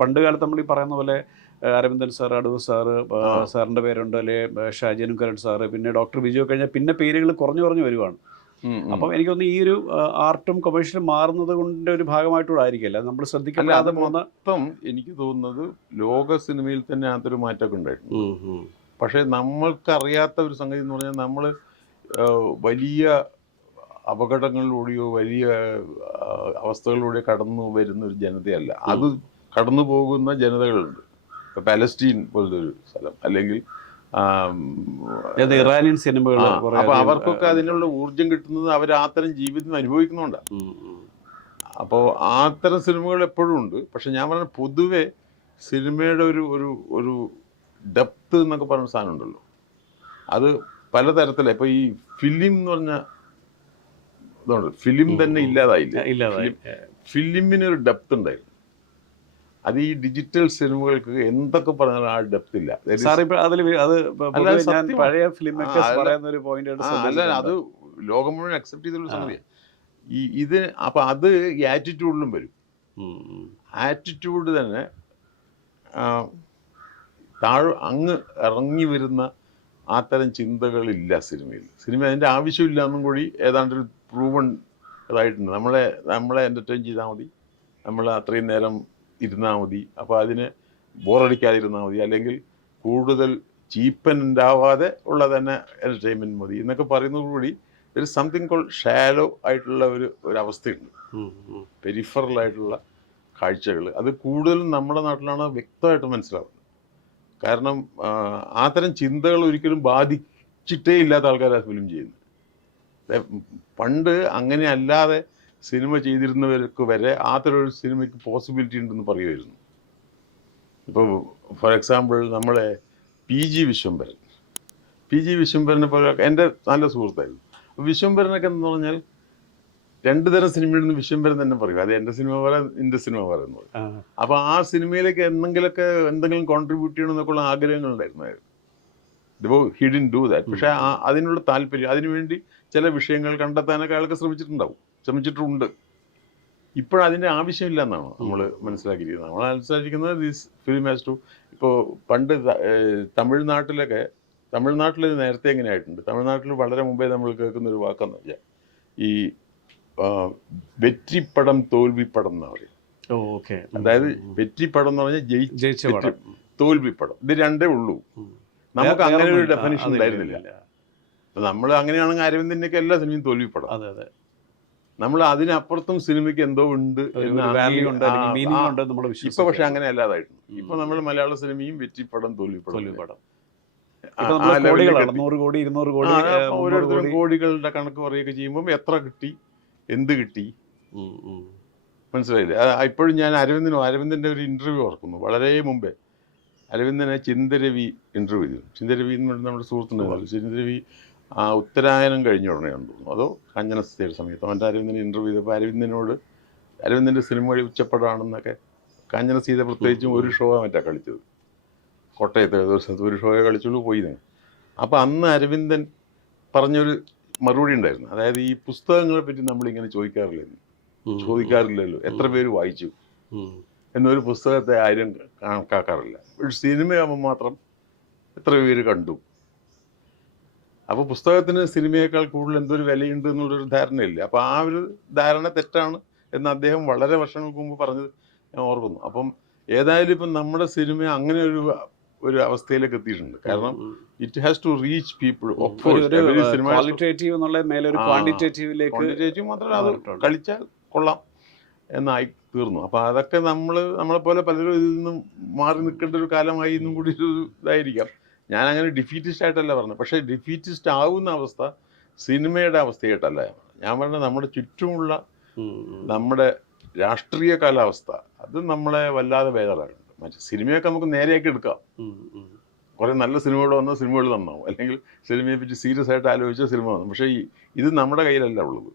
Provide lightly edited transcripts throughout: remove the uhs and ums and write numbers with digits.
പണ്ട് കാലത്ത് നമ്മൾ ഈ പറയുന്ന പോലെ അരവിന്ദൻ സാർ, അടൂർ സാറ്, സാറിൻ്റെ പേരുണ്ട്, അല്ലെ ഷാജനുക്കരൻ സാറ്, പിന്നെ ഡോക്ടർ ബിജു കഴിഞ്ഞാൽ പിന്നെ പേരുകൾ കുറഞ്ഞു കുറഞ്ഞു വരുവാണ്. അപ്പം എനിക്ക് തോന്നുന്നു ഈ ഒരു ആർട്ടും കൊമേഴ്ഷ്യലും മാറുന്നത് കൊണ്ട് ഒരു ഭാഗമായിട്ടൂടെ ആയിരിക്കില്ല നമ്മൾ ശ്രദ്ധിക്കാതെ പോകുന്ന. മൊത്തം എനിക്ക് തോന്നുന്നത് ലോക സിനിമയിൽ തന്നെ അതൊരു മാറ്റമൊക്കെ ഉണ്ടായിട്ടുണ്ട്. പക്ഷേ നമ്മൾക്കറിയാത്ത ഒരു സംഗതി എന്ന് പറഞ്ഞാൽ നമ്മൾ വലിയ അപകടങ്ങളിലൂടെയോ വലിയ അവസ്ഥകളിലൂടെ കടന്നു വരുന്ന ഒരു ജനതയല്ല. അത് കടന്നു പോകുന്ന ജനതകളുണ്ട്. ഇപ്പോൾ പാലസ്റ്റീൻ പോലത്തെ ഒരു സ്ഥലം, അല്ലെങ്കിൽ ഇറാനിയൻ സിനിമകൾ. അപ്പോൾ അവർക്കൊക്കെ അതിനുള്ള ഊർജം കിട്ടുന്നത് അവർ അത്തരം ജീവിതം അനുഭവിക്കുന്നുണ്ടാണ്. അപ്പോൾ അത്തരം സിനിമകൾ എപ്പോഴും ഉണ്ട്. പക്ഷെ ഞാൻ പറഞ്ഞ പൊതുവെ സിനിമയുടെ ഒരു ഒരു ഒരു ഡെപ്ത് എന്നൊക്കെ പറയുന്ന സാധനം ഉണ്ടല്ലോ, അത് പലതരത്തിലാണ്. ഇപ്പോൾ ഈ ഫിലിം എന്ന് പറഞ്ഞ ഇതുണ്ട്, ഫിലിം തന്നെ ഇല്ലാതായില്ല. ഫിലിമിനൊരു ഡെപ്ത് ഉണ്ടായിരുന്നു. അത് ഈ ഡിജിറ്റൽ സിനിമകൾക്ക് എന്തൊക്കെ പറഞ്ഞാലും ആ ഡെപ്ത് ഇല്ല. അല്ല, അത് ലോകം മുഴുവൻ അക്സെപ്റ്റ് ചെയ്തുള്ള സംഗതിയാണ് ഈ ഇത്. അപ്പം അത് ഈ ആറ്റിറ്റ്യൂഡിലും വരും. ആറ്റിറ്റ്യൂഡ് തന്നെ അങ്ങ് ഇറങ്ങി വരുന്ന അത്തരം ചിന്തകളില്ല സിനിമയിൽ. സിനിമ അതിൻ്റെ ആവശ്യമില്ല എന്നും കൂടി ഏതാണ്ടൊരു പ്രൂവൺ ഇതായിട്ടുണ്ട്. നമ്മളെ എൻ്റർടൈൻ ചെയ്താൽ മതി, നമ്മൾ അത്രയും നേരം ഇരുന്നാൽ മതി, അപ്പോൾ അതിന് ബോറടിക്കാതിരുന്നാൽ മതി, അല്ലെങ്കിൽ കൂടുതൽ ചീപ്പൻ ഉണ്ടാവാതെ ഉള്ള തന്നെ എൻ്റർടൈൻമെൻറ്റ് മതി എന്നൊക്കെ പറയുന്നതോടുകൂടി ഒരു സംതിങ് കോൾ ഷാലോ ആയിട്ടുള്ള ഒരു അവസ്ഥയുണ്ട്. പെരിഫറലായിട്ടുള്ള കാഴ്ചകൾ അത് കൂടുതലും നമ്മുടെ നാട്ടിലാണ് വ്യക്തമായിട്ട് മനസ്സിലാവുന്നത്. കാരണം അത്തരം ചിന്തകൾ ഒരിക്കലും ബാധിച്ചിട്ടേ ഇല്ലാത്ത ആൾക്കാരാണ് ഫിലിം ചെയ്യുന്നത്. പണ്ട് അങ്ങനെ അല്ലാതെ സിനിമ ചെയ്തിരുന്നവർക്ക് വരെ അത്തരം ഒരു സിനിമയ്ക്ക് പോസിബിലിറ്റി ഉണ്ടെന്ന് പറയുമായിരുന്നു. ഇപ്പോൾ ഫോർ എക്സാമ്പിൾ നമ്മളെ പി ജി വിശ്വംഭരനെ പോലെ എൻ്റെ നല്ല സുഹൃത്തായിരുന്നു. വിശ്വംഭരനൊക്കെ എന്ന് പറഞ്ഞാൽ രണ്ടു തരം സിനിമയിൽ നിന്ന് വിശ്വംഭരൻ തന്നെ പറയും, അത് എൻ്റെ സിനിമ പോലെ എൻ്റെ സിനിമ പോലെ എന്ന് പറയും. അപ്പോൾ ആ സിനിമയിലേക്ക് എന്തെങ്കിലും കോൺട്രിബ്യൂട്ട് ചെയ്യണമെന്നൊക്കെയുള്ള ആഗ്രഹങ്ങളുണ്ടായിരുന്നു. ഇപ്പോൾ ഹി ഡിഡ്ന്റ് ഡു ദാറ്റ്. പക്ഷേ അതിനുള്ള താല്പര്യം, അതിനുവേണ്ടി ചില വിഷയങ്ങൾ കണ്ടെത്താനൊക്കെ അയാൾക്ക് ശ്രമിച്ചിട്ടുണ്ട്. ഇപ്പോഴതിൻ്റെ ആവശ്യമില്ല എന്നാണ് നമ്മൾ മനസ്സിലാക്കിയിരിക്കുന്നത്. നമ്മൾ മനസ്സിലാക്കിയിരിക്കുന്നത് ദിസ് ഫിലിം ഹാസ് ടു. ഇപ്പോൾ പണ്ട് തമിഴ്നാട്ടിൽ നേരത്തെ എങ്ങനെയായിട്ടുണ്ട്, തമിഴ്നാട്ടിൽ വളരെ മുമ്പേ നമ്മൾ കേൾക്കുന്നൊരു വാക്കെന്ന് വെച്ചാൽ ഈ വെറ്റിപ്പടം തോൽവിപ്പടം എന്നാണ് പറയും. അതായത് വെറ്റിപ്പടം എന്ന് പറഞ്ഞാൽ ജയിച്ച തോൽവിപ്പടം, ഇത് രണ്ടേ ഉള്ളൂ. നമുക്ക് അങ്ങനെ ഒരു ഡെഫിനിഷൻ ഉണ്ടായിരുന്നില്ല. നമ്മൾ അങ്ങനെയാണെങ്കിൽ അരവിന്ദൻ്റെയൊക്കെ എല്ലാ സിനിമയും തോൽവിപ്പടം. നമ്മൾ അതിനപ്പുറത്തും സിനിമയ്ക്ക് എന്തോ ഉണ്ട്. ഇപ്പൊ പക്ഷെ അങ്ങനെ അല്ലാതായിട്ടുണ്ട്. ഇപ്പൊ നമ്മൾ മലയാള സിനിമയും വെറ്റിപ്പടം തോൽവിപ്പടം ഓരോരുത്തരും കോടികളുടെ കണക്ക് പറയുകയൊക്കെ ചെയ്യുമ്പോൾ എത്ര കിട്ടി, എന്ത് കിട്ടി, മനസ്സിലായില്ലേ? ഇപ്പോഴും ഞാൻ അരവിന്ദൻ്റെ ഒരു ഇൻ്റർവ്യൂ ഓർക്കുന്നു. വളരെ മുമ്പേ അരവിന്ദനെ ചിന്തരവി ഇൻ്റർവ്യൂ ചെയ്തു. ചിന്തരവി എന്ന് പറഞ്ഞാൽ നമ്മുടെ സുഹൃത്തുണ്ടായിരുന്നു. ചിന്തരവി ഉത്തരായനം കഴിഞ്ഞ ഉടനെ തോന്നുന്നു, അതോ കഞ്ഞനസ്ഥയുടെ സമയത്ത് അവൻ്റെ അരവിന്ദനെ ഇൻ്റർവ്യൂ ചെയ്തപ്പോൾ അരവിന്ദൻ്റെ സിനിമ വഴി ഉച്ചപ്പടാണെന്നൊക്കെ. കാഞ്ചനസീത പ്രത്യേകിച്ചും ഒരു ഷോ മറ്റാണ് കളിച്ചത്, കോട്ടയത്ത് ഒരു സ്ഥലത്ത് ഒരു ഷോയെ കളിച്ചുള്ളൂ പോയി. അപ്പോൾ അന്ന് അരവിന്ദൻ പറഞ്ഞൊരു മറുപടി ഉണ്ടായിരുന്നു. അതായത് ഈ പുസ്തകങ്ങളെ പറ്റി നമ്മളിങ്ങനെ ചോദിക്കാറില്ലല്ലോ, എത്ര പേര് വായിച്ചു എന്നൊരു പുസ്തകത്തെ ആരും കണക്കാക്കാറില്ല. ഒരു സിനിമയാകുമ്പോൾ മാത്രം എത്ര പേര് കണ്ടു. അപ്പോൾ പുസ്തകത്തിന് സിനിമയേക്കാൾ കൂടുതൽ എന്തൊരു വിലയുണ്ട് എന്നുള്ളൊരു ധാരണയില്ല. അപ്പോൾ ആ ഒരു ധാരണ തെറ്റാണ് എന്ന് അദ്ദേഹം വളരെ വർഷങ്ങൾക്ക് മുമ്പ് പറഞ്ഞത് ഞാൻ ഓർക്കുന്നു. അപ്പം ഏതായാലും ഇപ്പം നമ്മുടെ സിനിമ അങ്ങനെ ഒരു അവസ്ഥയിലേക്ക് എത്തിയിട്ടുണ്ട്. കാരണം it has to reach people. Quantitative മാത്രമല്ല, അത് കളിച്ചാൽ കൊള്ളാം എന്നായി തീർന്നു. അപ്പോൾ അതൊക്കെ നമ്മളെപ്പോലെ പലരും ഇതിൽ നിന്നും മാറി നിൽക്കേണ്ട ഒരു കാലമായി എന്നും കൂടി ഒരു ഇതായിരിക്കാം. ഞാൻ അങ്ങനെ ഡിഫീറ്റിസ്റ്റ് ആയിട്ടല്ല പറഞ്ഞത്. പക്ഷേ ഡിഫീറ്റിസ്റ്റ് ആവുന്ന അവസ്ഥ സിനിമയുടെ അവസ്ഥയായിട്ടല്ല ഞാൻ പറഞ്ഞത്. നമ്മുടെ ചുറ്റുമുള്ള നമ്മുടെ രാഷ്ട്രീയ കാലാവസ്ഥ അത് നമ്മളെ വല്ലാതെ ബേജാറാകുന്നുണ്ട്. മറ്റേ സിനിമയൊക്കെ നമുക്ക് നേരെയാക്കി എടുക്കാം. കുറേ നല്ല സിനിമകൾ വന്നാൽ സിനിമകൾ നന്നാവും, അല്ലെങ്കിൽ സിനിമയെ പറ്റി സീരിയസ് ആയിട്ട് ആലോചിച്ചാൽ സിനിമ വന്നു. പക്ഷേ ഇത് നമ്മുടെ കയ്യിലല്ല ഉള്ളത്,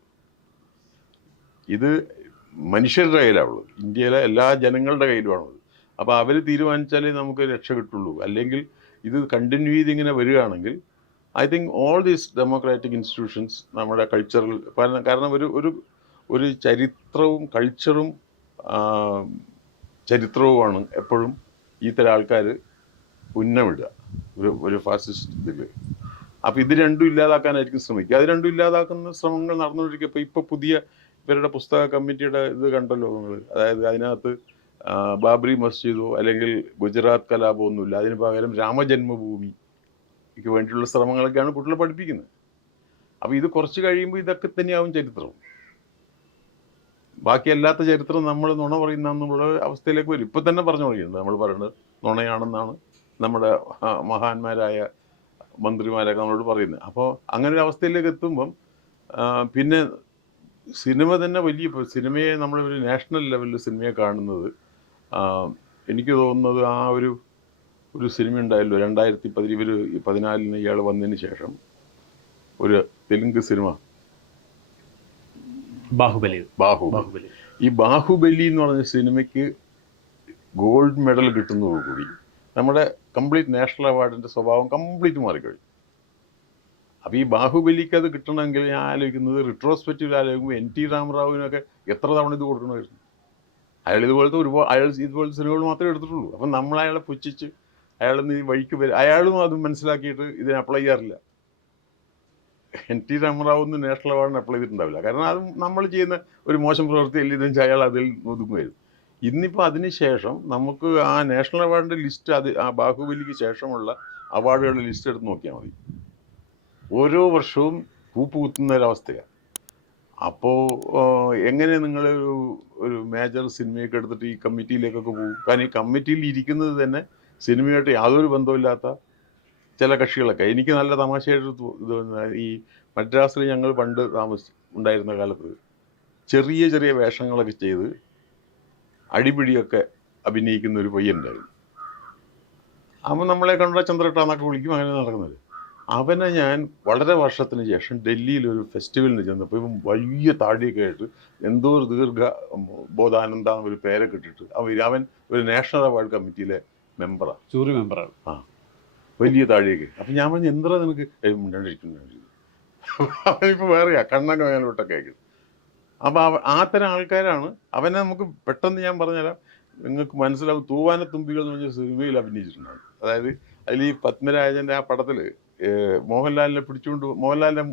ഇത് മനുഷ്യരുടെ കയ്യിലാണ് ഉള്ളത്. ഇന്ത്യയിലെ എല്ലാ ജനങ്ങളുടെ കയ്യിലുമാണുള്ളത്. അപ്പോൾ അവർ തീരുമാനിച്ചാലേ നമുക്ക് രക്ഷ കിട്ടുള്ളൂ. അല്ലെങ്കിൽ ഇത് കണ്ടിന്യൂ ചെയ്ത് ഇങ്ങനെ വരികയാണെങ്കിൽ I think all these democratic institutions നമ്മുടെ കൾച്ചറൽ, കാരണം ഒരു ചരിത്രവും കൾച്ചറും ചരിത്രവുമാണ് എപ്പോഴും ഇത്തരം ആൾക്കാർ ഉന്നമിടുക ഒരു ഫാസിസ്റ്റ് ഇതിൽ. അപ്പോൾ ഇത് രണ്ടും ഇല്ലാതാക്കാനായിരിക്കും ശ്രമിക്കുക. അത് രണ്ടും ഇല്ലാതാക്കുന്ന ശ്രമങ്ങൾ നടന്നുകൊണ്ടിരിക്കുക. ഇപ്പോൾ പുതിയ ഇവരുടെ പുസ്തക കമ്മിറ്റിയുടെ ഇത് കണ്ടല്ലോ നിങ്ങൾ. അതായത് അതിനകത്ത് ബാബറി മസ്ജിദോ അല്ലെങ്കിൽ ഗുജറാത്ത് കലാപോ ഒന്നുമില്ല. അതിന് പകരം രാമജന്മഭൂമിക്ക് വേണ്ടിയുള്ള ശ്രമങ്ങളൊക്കെയാണ് കുട്ടികളെ പഠിപ്പിക്കുന്നത്. അപ്പോൾ ഇത് കുറച്ച് കഴിയുമ്പോൾ ഇതൊക്കെ തന്നെയാവും ചരിത്രം. ബാക്കി അല്ലാത്ത ചരിത്രം നമ്മൾ നുണ പറയുന്ന എന്നുള്ള അവസ്ഥയിലേക്ക് വരും. ഇപ്പം തന്നെ പറഞ്ഞു തുടങ്ങിയിട്ടുണ്ട്. നമ്മൾ പറയുന്നത് നുണയാണെന്നാണ് നമ്മുടെ മഹാന്മാരായ മന്ത്രിമാരൊക്കെ നമ്മളോട് പറയുന്നത്. അപ്പോൾ അങ്ങനെ ഒരു അവസ്ഥയിലേക്ക് എത്തുമ്പം പിന്നെ സിനിമ തന്നെ വലിയ സിനിമയെ നമ്മളൊരു നാഷണൽ ലെവലിൽ സിനിമയെ കാണുന്നത് എനിക്ക് തോന്നുന്നത് ആ ഒരു സിനിമ ഉണ്ടായല്ലോ 2014 ഇയാൾ വന്നതിന് ശേഷം ഒരു തെലുങ്ക് സിനിമ ബാഹുബലി. ഈ ബാഹുബലി എന്ന് പറഞ്ഞ സിനിമയ്ക്ക് ഗോൾഡ് മെഡൽ കിട്ടുന്നതോടുകൂടി നമ്മുടെ കംപ്ലീറ്റ് നാഷണൽ അവാർഡിൻ്റെ സ്വഭാവം കംപ്ലീറ്റ് മാറിക്കഴിഞ്ഞു. അപ്പോൾ ഈ ബാഹുബലിക്ക് അത് കിട്ടണമെങ്കിൽ ഞാൻ ആലോചിക്കുന്നത് റിട്രോസ്പെക്റ്റീവ് ആലോചിക്കുമ്പോൾ NT രാമറാവുവിനൊക്കെ എത്ര തവണ ഇത് കൊടുക്കണമായിരുന്നു. അയാൾ ഇതുപോലത്തെ സിനിമകൾ മാത്രമേ എടുത്തിട്ടുള്ളൂ. അപ്പം നമ്മൾ അയാളെ പുച്ഛിച്ച് അയാളൊന്ന് ഈ വഴിക്ക് വരും. അയാളും അത് മനസ്സിലാക്കിയിട്ട് ഇതിന് അപ്ലൈ ചെയ്യാറില്ല. NT രാമറാവൊന്നും നാഷണൽ അവാർഡിന് അപ്ലൈ ചെയ്തിട്ടുണ്ടാവില്ല. കാരണം അത് നമ്മൾ ചെയ്യുന്ന ഒരു മോശം പ്രവൃത്തിയല്ല ഇതെന്ന് വെച്ചാൽ അയാൾ അതിൽ ഒതുങ്ങുമായിരുന്നു. ഇന്നിപ്പോൾ അതിന് ശേഷം നമുക്ക് ആ നാഷണൽ അവാർഡിൻ്റെ ലിസ്റ്റ് ആ ബാഹുബലിക്ക് ശേഷമുള്ള അവാർഡുകളുടെ ലിസ്റ്റ് എടുത്ത് നോക്കിയാൽ മതി. ഓരോ വർഷവും പൂപ്പ് കുത്തുന്ന ഒരവസ്ഥയാണ്. അപ്പോൾ എങ്ങനെ ഒരു മേജർ സിനിമയൊക്കെ എടുത്തിട്ട് ഈ കമ്മിറ്റിയിലേക്കൊക്കെ പോകും? കാരണം ഈ കമ്മിറ്റിയിൽ ഇരിക്കുന്നത് തന്നെ സിനിമയായിട്ട് യാതൊരു ബന്ധമില്ലാത്ത ചില കക്ഷികളൊക്കെ. എനിക്ക് നല്ല തമാശയായിട്ട് ഇത് ഈ മദ്രാസിൽ ഞങ്ങൾ പണ്ട് ഉണ്ടായിരുന്ന കാലത്ത് ചെറിയ ചെറിയ വേഷങ്ങളൊക്കെ ചെയ്ത് അടിപിടിയൊക്കെ അഭിനയിക്കുന്ന ഒരു പയ്യനുണ്ടായിരുന്നു. അവൻ നമ്മളെ കണ്ട ചന്ദ്രട്ടാന്നൊക്കെ വിളിക്കും. അങ്ങനെ നടക്കുന്നത്. അവനെ ഞാൻ വളരെ വർഷത്തിന് ശേഷം ഡൽഹിയിൽ ഒരു ഫെസ്റ്റിവലിന് ചെന്നപ്പോൾ ഇവൻ വലിയ താടിയൊക്കെ ആയിട്ട് എന്തോ ഒരു ദീർഘ ബോധാനന്ദ ഒരു പേരൊക്കെ ഇട്ടിട്ട് അവൻ ഒരു നാഷണൽ അവാർഡ് കമ്മിറ്റിയിലെ മെമ്പറാണ്, ജൂറി മെമ്പറാണ്. വലിയ താടിയൊക്കെ. അപ്പം ഞാൻ പറഞ്ഞു എന്താ നിനക്ക് മിണ്ടാണ്ടിരിക്കുന്നു. അവനിപ്പോൾ വേറെയാ കണ്ണൊക്കെ മേലോട്ടൊക്കെ ആയിരിക്കും. അപ്പോൾ ആ തരം ആൾക്കാരാണ്. അവനെ നമുക്ക് പെട്ടെന്ന് ഞാൻ പറഞ്ഞുതരാം, നിങ്ങൾക്ക് മനസ്സിലാവും. തൂവാനത്തുമ്പികൾ എന്ന് പറഞ്ഞ സിനിമയിൽ അഭിനയിച്ചിട്ടുണ്ടാണ്. അതായത് അതിൽ ഈ പത്മരാജൻ്റെ ആ പടത്തിൽ മോഹൻലാലിനെ പിടിച്ചുകൊണ്ട് മോഹൻലാലിൻ്റെ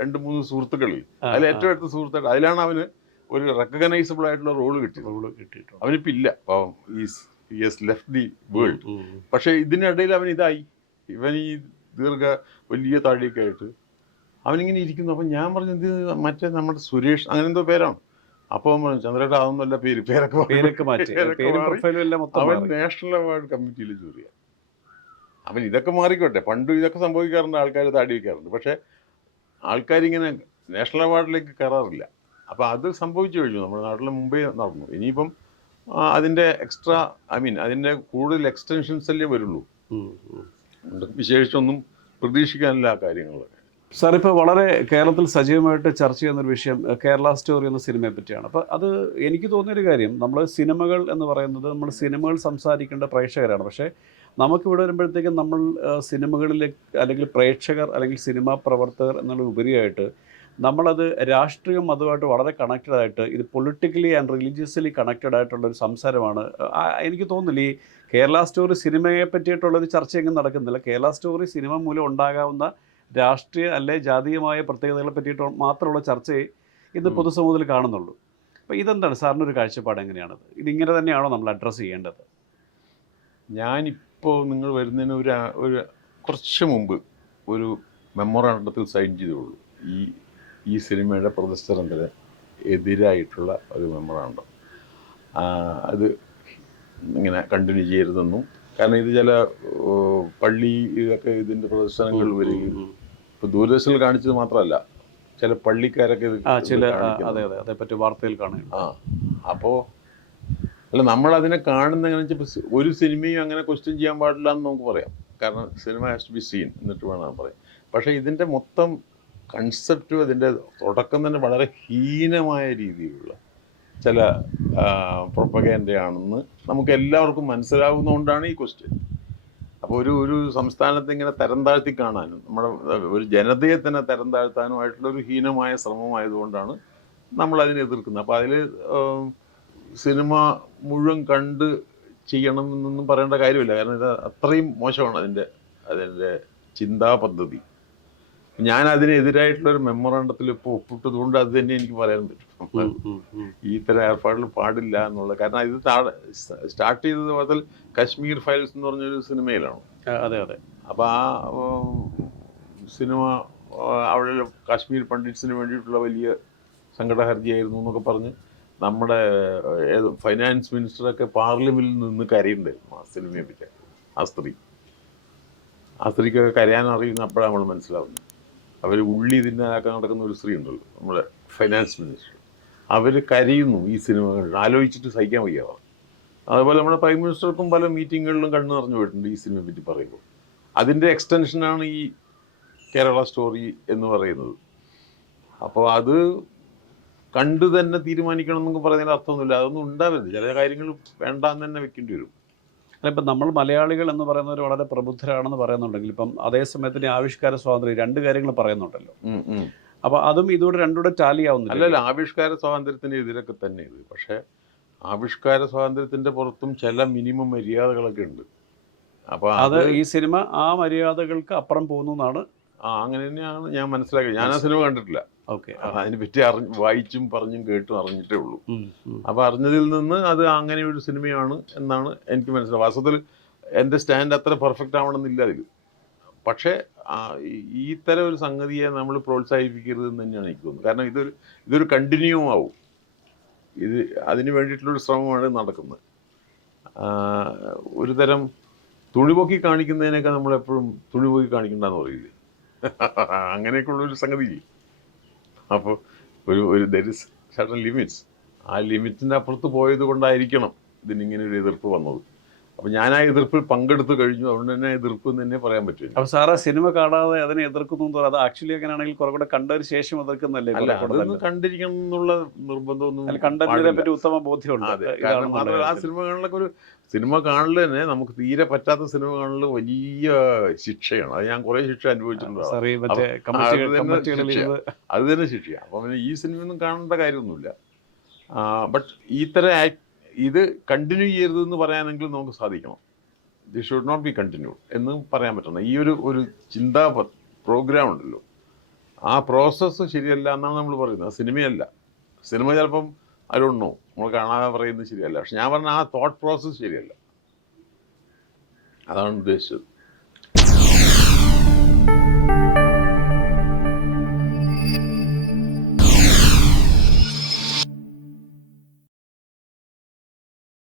2-3 സുഹൃത്തുക്കളിൽ അതിൽ ഏറ്റവും അടുത്ത സുഹൃത്തായിട്ട് അതിലാണ് അവന് ഒരു റെക്കഗ്നൈസബിൾ ആയിട്ടുള്ള റോള് കിട്ടിയിട്ടുണ്ട്. അവനിപ്പോൾ ഇല്ല, പാവം. Is left the world. പക്ഷേ ഇതിനിടയിൽ അവൻ ഇവൻ ഈ വലിയ താടിയൊക്കെ ആയിട്ട് അവനിങ്ങനെ ഇരിക്കുന്നു. അപ്പം ഞാൻ പറഞ്ഞു ഇത് മറ്റേ നമ്മുടെ സുരേഷ് അങ്ങനെ എന്തോ പേരാണ്. അപ്പോൾ പറഞ്ഞു ചന്ദ്രേട്ട അതൊന്നുമല്ല പേരൊക്കെ മാറ്റി അവൻ നാഷണൽ അവാർഡ് കമ്മിറ്റിയിൽ ജൂറിയാണ്. അവൻ ഇതൊക്കെ മാറിക്കോട്ടെ. പണ്ട് ഇതൊക്കെ സംഭവിക്കാറുണ്ട്, ആൾക്കാർ താടി വയ്ക്കാറുണ്ട്. പക്ഷേ ആൾക്കാരിങ്ങനെ നാഷണൽ അവാർഡിലേക്ക് കയറാറില്ല. അപ്പോൾ അത് സംഭവിച്ചു കഴിഞ്ഞു. നമ്മുടെ നാട്ടിൽ മുമ്പേ നടന്നു. ഇനിയിപ്പം അതിൻ്റെ എക്സ്ട്രാ അതിൻ്റെ കൂടുതൽ എക്സ്റ്റൻഷൻസ് അല്ലേ വരുള്ളൂ. വിശേഷിച്ചൊന്നും പ്രതീക്ഷിക്കാനില്ല ആ കാര്യങ്ങളൊക്കെ. സാർ, ഇപ്പോൾ വളരെ കേരളത്തിൽ സജീവമായിട്ട് ചർച്ച ചെയ്യുന്നൊരു വിഷയം കേരള സ്റ്റോറി എന്ന സിനിമയെ പറ്റിയാണ്. അപ്പോൾ അത് എനിക്ക് തോന്നിയൊരു കാര്യം, നമ്മൾ സിനിമകൾ എന്ന് പറയുന്നത് നമ്മൾ സിനിമകൾ സംസാരിക്കേണ്ട പ്രേക്ഷകരാണ്. പക്ഷേ നമുക്കിവിടെ വരുമ്പോഴത്തേക്കും നമ്മൾ സിനിമകളിലേക്ക് അല്ലെങ്കിൽ പ്രേക്ഷകർ അല്ലെങ്കിൽ സിനിമാ പ്രവർത്തകർ എന്നുള്ള ഉപരിയായിട്ട് നമ്മളത് രാഷ്ട്രീയം അതുമായിട്ട് വളരെ കണക്റ്റഡ് ആയിട്ട് ഇത് പൊളിറ്റിക്കലി ആൻഡ് റിലീജിയസ്ലി കണക്റ്റഡ് ആയിട്ടുള്ളൊരു സംസാരമാണ്. എനിക്ക് തോന്നുന്നില്ല ഈ കേരള സ്റ്റോറി സിനിമയെ പറ്റിയിട്ടുള്ളൊരു ചർച്ച എങ്ങും നടക്കുന്നില്ല. കേരള സ്റ്റോറി സിനിമ മൂലം ഉണ്ടാകാവുന്ന രാഷ്ട്രീയ അല്ലെ ജാതീയമായ പ്രത്യേകതകളെ പറ്റിയിട്ട് മാത്രമുള്ള ചർച്ചയെ ഇന്ന് പൊതുസമൂഹത്തിൽ കാണുന്നുള്ളൂ. അപ്പോൾ ഇതെന്താണ് സാറിനൊരു കാഴ്ചപ്പാട്? എങ്ങനെയാണത്? ഇതിങ്ങനെ തന്നെയാണോ നമ്മൾ അഡ്രസ്സ് ചെയ്യേണ്ടത്? ഞാനിപ്പോൾ നിങ്ങൾ വരുന്നതിന് ഒരു കുറച്ച് മുമ്പ് ഒരു മെമ്മോറാണ്ടത്തിൽ സൈൻ ചെയ്തോളൂ. ഈ സിനിമയുടെ പ്രദർശനത്തിന് എതിരായിട്ടുള്ള ഒരു മെമ്മോറാണ്ടം. അത് ഇങ്ങനെ കണ്ടിന്യൂ ചെയ്യരുതെന്നും, കാരണം ഇത് ചില പള്ളിയിലൊക്കെ ഇതിൻ്റെ പ്രദർശനങ്ങൾ വരികയും ഇപ്പോൾ ദൂരദർശനിൽ കാണിച്ചത് മാത്രമല്ല ചില പള്ളിക്കാരൊക്കെ അതേപറ്റി വാർത്തയിൽ കാണും. അപ്പോൾ അല്ല, നമ്മളതിനെ കാണുന്ന എങ്ങനെ വെച്ചാൽ ഒരു സിനിമയും അങ്ങനെ ക്വസ്റ്റ്യൻ ചെയ്യാൻ പാടില്ല എന്ന് നമുക്ക് പറയാം. കാരണം cinema has to be seen എന്നിട്ട് വേണം പറയാം. പക്ഷേ ഇതിൻ്റെ മൊത്തം കൺസെപ്റ്റും അതിൻ്റെ തുടക്കം തന്നെ വളരെ ഹീനമായ രീതിയിലുള്ള ചില പ്രൊപ്പഗൻഡയാണെന്ന് നമുക്ക് എല്ലാവർക്കും മനസ്സിലാവുന്നതുകൊണ്ടാണ് ഈ ക്വസ്റ്റ്യൻ. അപ്പോൾ ഒരു സംസ്ഥാനത്തെ ഇങ്ങനെ തരം താഴ്ത്തി കാണാനും നമ്മുടെ ഒരു ജനതയെ തന്നെ തരം താഴ്ത്താനുമായിട്ടുള്ള ഒരു ഹീനമായ ശ്രമമായതുകൊണ്ടാണ് നമ്മളതിനെ എതിർക്കുന്നത്. അപ്പോൾ അതിൽ സിനിമ മുഴുവൻ കണ്ട് ചെയ്യണം എന്നൊന്നും പറയേണ്ട കാര്യമില്ല. കാരണം ഇത് അത്രയും മോശമാണ് അതിൻ്റെ ചിന്താ പദ്ധതി. ഞാൻ അതിനെതിരായിട്ടുള്ളൊരു മെമ്മോറാണ്ടത്തിൽ ഇപ്പോൾ ഒപ്പിട്ടതുകൊണ്ട് അത് തന്നെ എനിക്ക് പറയാൻ പറ്റും. ഈ ഇത്തരം ഏർപ്പാടുകൾ പാടില്ല എന്നുള്ളത്. കാരണം ഇത് സ്റ്റാർട്ട് ചെയ്തത് മുതൽ കശ്മീർ ഫയൽസ് എന്ന് പറഞ്ഞൊരു സിനിമയിലാണ്. അതെ അതെ. അപ്പോൾ ആ സിനിമ അവിടെ കാശ്മീർ പണ്ഡിറ്റ്സിന് വേണ്ടിയിട്ടുള്ള വലിയ സങ്കടഹർജിയായിരുന്നു എന്നൊക്കെ പറഞ്ഞ് നമ്മുടെ ഫൈനാൻസ് മിനിസ്റ്ററൊക്കെ പാർലമെന്റിൽ നിന്ന് കരയുണ്ടായിരുന്നു ആ സിനിമയെ പറ്റി. ആ സ്ത്രീക്കൊക്കെ കരയാൻ അറിയുന്ന അപ്പോഴാണ് നമ്മൾ മനസ്സിലാവുന്നത്. അവർ ഉള്ളി തിന്നാക്കാൻ നടക്കുന്ന ഒരു സ്ത്രീ ഉണ്ടല്ലോ, നമ്മുടെ ഫൈനാൻസ് മിനിസ്റ്റർ. അവർ കരയുന്നു ഈ സിനിമകളിൽ, ആലോചിച്ചിട്ട് സഹിക്കാൻ വയ്യാവാം. അതുപോലെ നമ്മുടെ പ്രൈം മിനിസ്റ്റർക്കും പല മീറ്റിങ്ങുകളിലും കണ്ണു നിറഞ്ഞു പോയിട്ടുണ്ട് ഈ സിനിമയെ പറ്റി പറയുമ്പോൾ. അതിൻ്റെ എക്സ്റ്റൻഷനാണ് ഈ കേരള സ്റ്റോറി എന്ന് പറയുന്നത്. അപ്പോൾ അത് കണ്ടു തന്നെ തീരുമാനിക്കണം എന്നൊക്കെ പറയുന്നതിന് അർത്ഥമൊന്നുമില്ല. അതൊന്നും ഉണ്ടാവരുത്. ചില കാര്യങ്ങൾ വേണ്ടാന്ന് തന്നെ വെക്കേണ്ടി വരും. ഇപ്പം നമ്മൾ മലയാളികൾ എന്ന് പറയുന്നവർ വളരെ പ്രബുദ്ധരാണെന്ന് പറയുന്നുണ്ടെങ്കിൽ ഇപ്പം അതേ സമയത്തിന് ആവിഷ്കാര സ്വാതന്ത്ര്യം 2 കാര്യങ്ങൾ പറയുന്നുണ്ടല്ലോ. അപ്പോൾ അതും ഇതോടെ രണ്ടുകൂടെ ടാലി ആവുന്നില്ല. അല്ലല്ല, ആവിഷ്കാര സ്വാതന്ത്ര്യത്തിന് എതിരൊക്കെ തന്നെ ഇത്. പക്ഷേ ആവിഷ്കാര സ്വാതന്ത്ര്യത്തിൻ്റെ പുറത്തും ചില മിനിമം മര്യാദകളൊക്കെ ഉണ്ട്. അപ്പോൾ അത് ഈ സിനിമ ആ മര്യാദകൾക്ക് അപ്പുറം പോകുന്നു എന്നാണ്. അങ്ങനെ തന്നെയാണ് ഞാൻ മനസ്സിലാക്കിയത്. ഞാൻ ആ സിനിമ കണ്ടിട്ടില്ല. ഓക്കെ. അതിനെപ്പറ്റി വായിച്ചും പറഞ്ഞും കേട്ടും അറിഞ്ഞിട്ടേ ഉള്ളൂ. അപ്പോൾ അറിഞ്ഞതിൽ നിന്ന് അത് അങ്ങനെ ഒരു സിനിമയാണ് എന്നാണ് എനിക്ക് മനസ്സിലാവുക. വാസ്തവത്തിൽ എൻ്റെ സ്റ്റാൻഡ് അത്ര പെർഫെക്റ്റ് ആവണമെന്നില്ല അതിൽ. പക്ഷേ ഈ തരം ഒരു സംഗതിയെ നമ്മൾ പ്രോത്സാഹിപ്പിക്കരുതെന്ന് തന്നെയാണ് എനിക്ക് തോന്നുന്നത്. കാരണം ഇതൊരു കണ്ടിന്യൂ ആവും. ഇത് അതിന് വേണ്ടിയിട്ടുള്ളൊരു ശ്രമമാണ് നടക്കുന്നത്. ഒരു തരം തുണിപൊക്കി കാണിക്കുന്നതിനൊക്കെ നമ്മളെപ്പോഴും തുണിപൊക്കി കാണിക്കണ്ടെന്ന് പറയില്ലേ, അങ്ങനെയൊക്കെയുള്ളൊരു സംഗതി. അപ്പോൾ ഒരു ദർ ഇസ് സർട്ടൻ ലിമിറ്റ്സ്. ആ ലിമിറ്റിൻ്റെ അപ്പുറത്ത് പോയത് കൊണ്ടായിരിക്കണം ഇതിനിങ്ങനെ ഒരു എതിർപ്പ് വന്നത്. അപ്പോൾ ഞാൻ ആ എതിർപ്പിൽ പങ്കെടുത്തു കഴിഞ്ഞു. അതുകൊണ്ട് തന്നെ എതിർപ്പ് എന്ന് തന്നെ പറയാൻ പറ്റില്ല. അപ്പോൾ സാറ് സിനിമ കാണാതെ അതിനെ എതിർക്കുന്നു എന്ന് പറയുന്നത് ആക്ച്വലി അങ്ങനെയാണെങ്കിൽ കുറെ കൂടെ കണ്ടതിന് ശേഷം എതിർക്കുന്നല്ലേ? അല്ല, അതൊന്നും കണ്ടിരിക്കണം എന്നുള്ള നിർബന്ധമൊന്നും കണ്ടതിനെ പറ്റി ഉത്തമ ബോധ്യമുണ്ട്. കാരണം മാത്രമല്ല, ആ സിനിമകളിലൊക്കെ ഒരു സിനിമ കാണൽ തന്നെ നമുക്ക് തീരെ പറ്റാത്ത സിനിമ കാണൽ വലിയ ശിക്ഷയാണ്. അത് ഞാൻ കുറേ ശിക്ഷ അനുഭവിച്ചിട്ടുണ്ട്. അത് തന്നെ ശിക്ഷയാണ്. അപ്പം പിന്നെ ഈ സിനിമയൊന്നും കാണേണ്ട കാര്യമൊന്നുമില്ല. ബട്ട് ഇത്തരം ഇത് കണ്ടിന്യൂ ചെയ്യരുതെന്ന് പറയാനെങ്കിലും നമുക്ക് സാധിക്കണം. This should not be continued എന്ന് പറയാൻ പറ്റണം. ഈ ഒരു ചിന്താ പ്രോഗ്രാം ഉണ്ടല്ലോ, ആ പ്രോസസ്സ് ശരിയല്ല എന്നാണ് നമ്മൾ പറയുന്നത്. സിനിമയല്ല. സിനിമ ചിലപ്പം അതൊണ്ണോ നമ്മൾ കാണാതെ പറയുന്നത് ശരിയല്ല. പക്ഷെ ഞാൻ പറഞ്ഞ ആ തോട്ട് പ്രോസസ്സ് ശരിയല്ല. അതാണ് ഉദ്ദേശിച്ചത്.